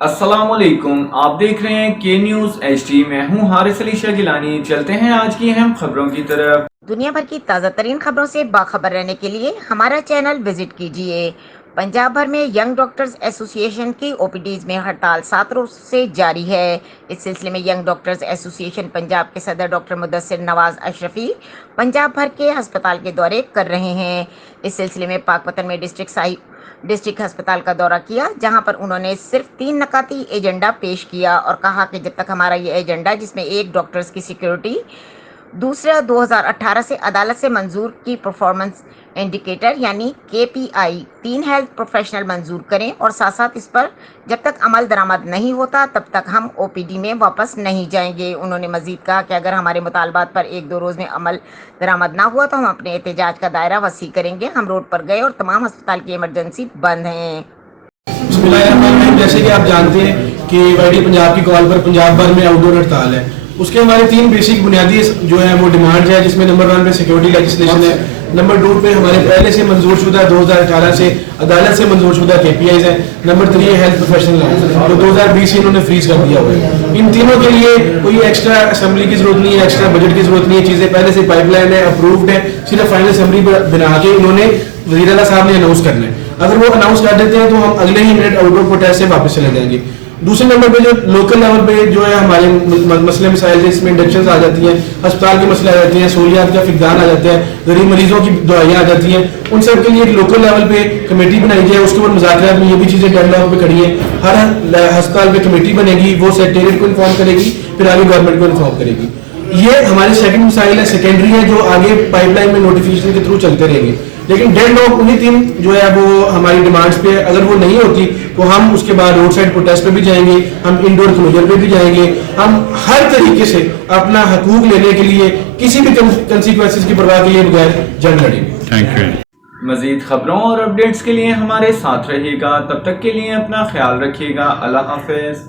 السلام علیکم، آپ دیکھ رہے ہیں کے نیوز ایچ ڈی۔ میں ہوں حارث علی شاہ گیلانی۔ چلتے ہیں آج کی اہم خبروں کی طرف۔ دنیا بھر کی تازہ ترین خبروں سے باخبر رہنے کے لیے ہمارا چینل وزٹ کیجیے۔ پنجاب بھر میں ینگ ڈاکٹرز ایسوسی ایشن کی او پی ڈیز میں ہڑتال 7 روز سے جاری ہے۔ اس سلسلے میں ینگ ڈاکٹرز ایسوسی ایشن پنجاب کے صدر ڈاکٹر مدثر نواز اشرفی پنجاب بھر کے ہسپتال کے دورے کر رہے ہیں۔ اس سلسلے میں پاکپتن میں ڈسٹرکٹ ہسپتال کا دورہ کیا، جہاں پر انہوں نے صرف 3 نکاتی ایجنڈا پیش کیا اور کہا کہ جب تک ہمارا یہ ایجنڈا، جس میں ایک ڈاکٹرز کی سیکیورٹی، دوسرا 2018 سے عدالت سے منظور کی پرفارمنس انڈیکیٹر یعنی KPI 3 ہیلتھ پروفیشنل منظور کریں اور ساتھ ساتھ اس پر جب تک عمل درآمد نہیں ہوتا تب تک ہم OPD میں واپس نہیں جائیں گے۔ انہوں نے مزید کہا کہ اگر ہمارے مطالبات پر 1-2 روز میں عمل درآمد نہ ہوا تو ہم اپنے احتجاج کا دائرہ وسیع کریں گے۔ ہم روڈ پر گئے اور تمام ہسپتال کی ایمرجنسی بند ہیں۔ بسم اللہ الرحمن الرحیم۔ جیسے کہ آپ جانتے ہیں کہ وائڈی پنجاب کی کال پر پنجاب بھر میں آؤٹ ڈور ہڑتال ہے۔ اس کے ہمارے 3 بیسک بنیادی جو ہے وہ ڈیمانڈ ہے، جس میں نمبر 1 پہ سیکورٹی لیجسلیشن ہے، نمبر 2 پہ ہمارے پہلے سے منظور شدہ 2018 سے عدالت سے منظور شدہ KPIs ہے، نمبر 3 ہے ہیلتھ پروفیشنل ہے جو 2020 سے انہوں نے فریز کر دیا ہوا ہے۔ ان تینوں کے لیے کوئی ایکسٹرا اسمبلی کی ضرورت نہیں ہے، ایکسٹرا بجٹ کی ضرورت نہیں ہے، چیزیں پہلے سے پائپ لائن ہے، اپرووڈ ہے، صرف فائنل اسمبلی بنا کے انہوں نے وزیر اعلیٰ صاحب نے اناؤنس کرنا ہے۔ اگر وہ اناؤنس کر دیتے ہیں تو ہم اگلے ہی منٹ آؤٹ ڈور پروٹیسٹ سے واپس چلے جائیں گے۔ دوسرے نمبر پہ جو لوکل لیول پہ جو ہے ہمارے مسئلے مسائل جس میں انڈکشنز آ جاتی ہیں، ہسپتال کے مسئلے آ جاتے ہیں، سہولیات کا فقدان آ جاتا ہے، غریب مریضوں کی دوائیاں آ جاتی ہیں، ان سب کے لیے ایک لوکل لیول پہ کمیٹی بنائی جائے۔ اس کے بعد مذاکرات میں یہ بھی چیزیں ڈیڈ لاک پہ کھڑی ہیں، ہر ہسپتال پہ کمیٹی بنے گی، وہ سیکریٹریٹ کو انفارم کرے گی، پھر آگے گورنمنٹ کو انفارم کرے گی۔ یہ ہمارے سیکنڈ مسائل ہے، سیکنڈری ہے، جو آگے پائپ لائن میں نوٹیفیکیشن کے تھرو چلتے رہیں گے۔ لیکن ڈیڈ لاک انہی 3 جو ہے وہ ہماری ڈیمانڈز پہ ہے۔ اگر وہ نہیں ہوتی تو ہم اس کے بعد روڈ سائڈ پروٹیسٹ پہ بھی جائیں گے، ہم انڈور کلوجر پہ بھی جائیں گے، ہم ہر طریقے سے اپنا حقوق لینے کے لیے کسی بھی کنسیکوینسز کی پرواہ کیے بغیر جنگ لڑیں گے۔ Thank you. مزید خبروں اور اپڈیٹس کے لیے ہمارے ساتھ رہیے گا، تب تک کے لیے اپنا خیال رکھیے گا۔ اللہ حافظ۔